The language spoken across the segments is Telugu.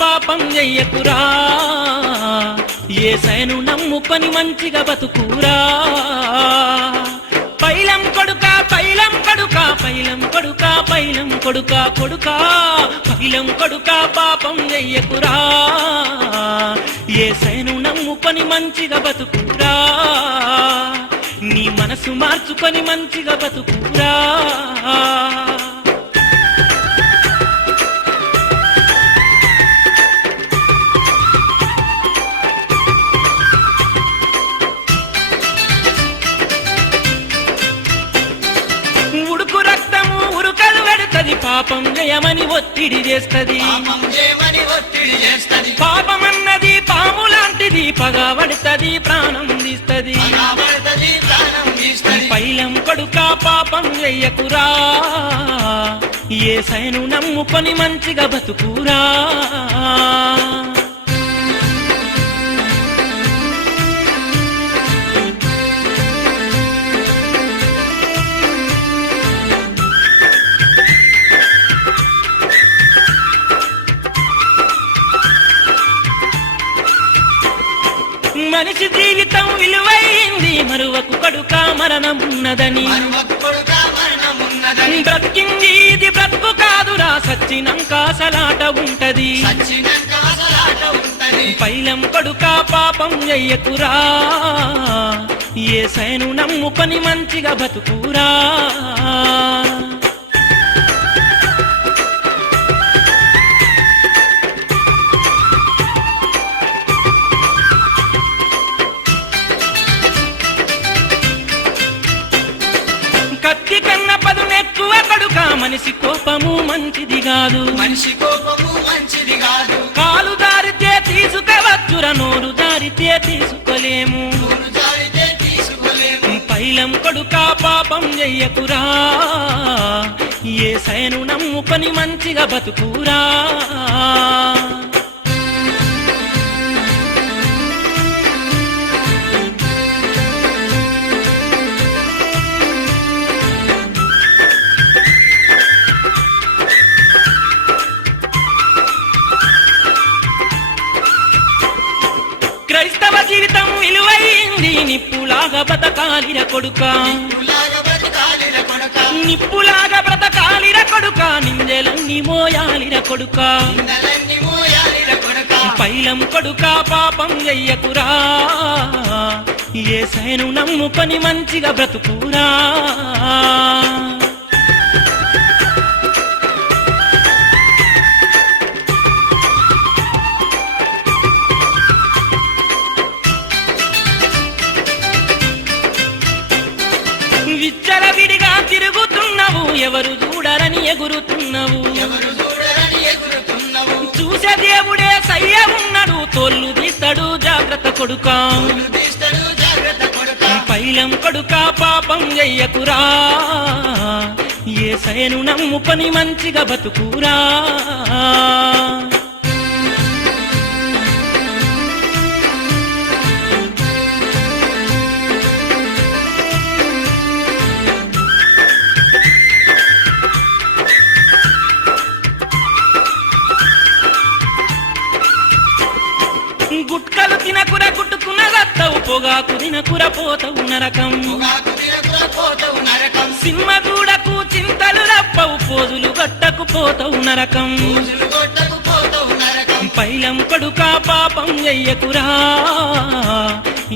పాపం చెయ్యకురా యేసయ్యను నమ్ముకొని మంచిగా బతుకురా పైలం కొడుకా పైలం కొడుకా పైలం కొడుకా పైలం కొడుకా కొడుకా పైలం కొడుకా పాపం చెయ్యకురా యేసయ్యను నమ్ముకొని మంచిగా బతుకురా నీ మనసు మార్చుకొని మంచిగా బతుకురా ఉడుకు రక్తము ఉరుకలు పెడుతుంది పాపం జయమని ఒత్తిడి చేస్తది పాపమన్నది పాము లాంటిది పగబడుతుంది ప్రాణం తీస్తది పైలం కొడుకా పాపం చెయ్యకురా యేసయ్యను నమ్ముకొని మంచిగా బతుకురా మనిషి జీవితం విలువైంది మరువకు కొడుకా మరణమున్నదని బ్రతికింది ఇది బ్రతుకు కాదురా సచ్చినంక సలాట ఉంటది పైలం కొడుకా పాపం చెయ్యకురా యేసయ్యను నమ్ముకొని మంచిగా బతుకురా కత్తి కన్న పదునెక్కువ కొడుకా మనిషి కోపము మంచిది కాదు కాలు జారితే తీసుకవచ్చురా నోరు జారితే తీసుకోలేము పైలం కొడుకా పాపం చెయ్యకురా యేసయ్యను నమ్ముకొని మంచిగా బతుకురా క్రైస్తవ జీవితం విలువైంది నిప్పులాగా బతకాలిర కొడుకా నిప్పులాగా బ్రతకాలిర కొడుకా నిందెలన్నీ మోయాలిర కొడుకా పైలం కొడుకా పాపం చెయ్యకురా యేసయ్యను నమ్ముకొని మంచిగా బ్రతుకురా విచ్చల విడిగా తిరుగుతున్నావు ఎవరు చూడరని ఎగురుతున్నావు చూసే దేవుడే సయ్య ఉన్నాడు తోళ్ళు తీస్తాడు జాగ్రత్త కొడుకా పైలం కొడుకా పాపం చెయ్యకురా యేసయ్యను నమ్ముకొని మంచిగా బతుకురా గుట్కలు తినకుర గుట్టుకున్న రత్తవు పొగాకు తినకుర పోతవు నరకం సినిమా చూడకు చింతలు రప్పవు పోజులు గట్టకు పోతవు నరకం పైలం కొడుకా పాపం చెయ్యకురా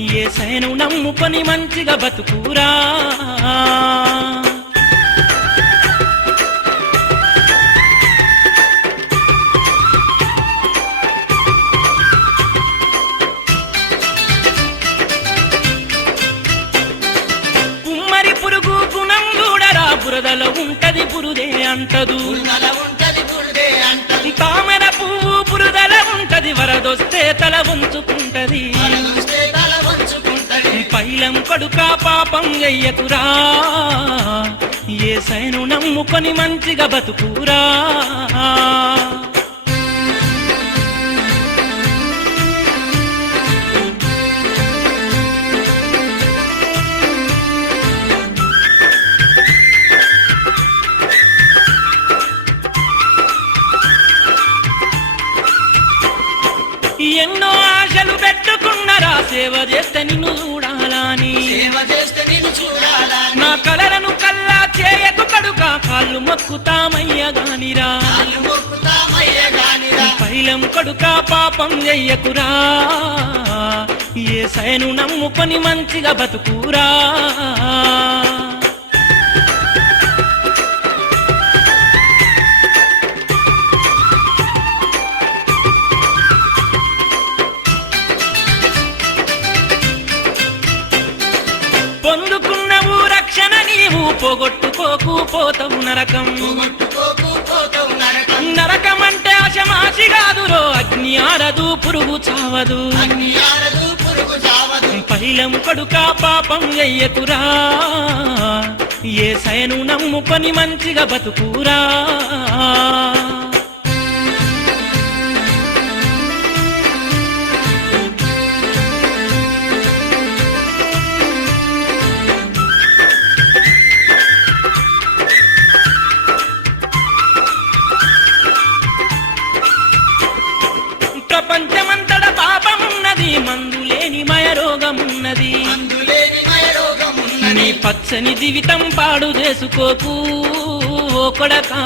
యేసయ్యను నమ్ముకొని మంచిగా బతుకురా బురదలో ఉంటది బురుదే అంటదు తామర పువ్వు బురదల ఉంటది వరదొస్తే తల వంచుకుంటది పైలం కొడుకా పాపం చెయ్యకురా యేసయ్యను నమ్ముకొని మంచిగా బతుకురా ఎన్నో ఆశలు పెట్టుకున్నరా సేవ చేస్తే నిన్ను చూడాలని సేవ చేస్తే నిన్ను చూడాలని నా కలలను కల్లా చేయకు కడుక కాళ్ళు మొక్కుతామయ్యగానిరా కాళ్ళు మొక్కుతామయ్యగానిరా పైలం కొడుక పాపం చెయ్యకురా యేసయ్యను నమ్ముకొని మంచిగా బతుకురా పొందుకున్నవు రక్షణ నీవు పోగొట్టుకోకు పోతవు నరకం పోగొట్టుకోకు పోతావు నరకం నరకమంటే ఆశమాసి కాదురో అగ్ని ఆరదు పురుగు చావదు అగ్ని ఆరదు పురుగు చావదు పైలం కొడుక పాపం చెయ్యకురా యేసయ్యను నమ్ముకొని మంచిగా బతుకురా ప్రపంచమంతట పాపమున్నది మందులేని మయరోగమున్నది అందులేని మయరోగమున్నది నీ పచ్చని జీవితం పాడు చేసుకోకు ఓ కొడకా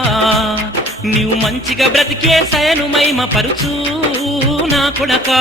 నీవు మంచిగా బ్రతికే సయను మహిమ పరుచు నా కొడకా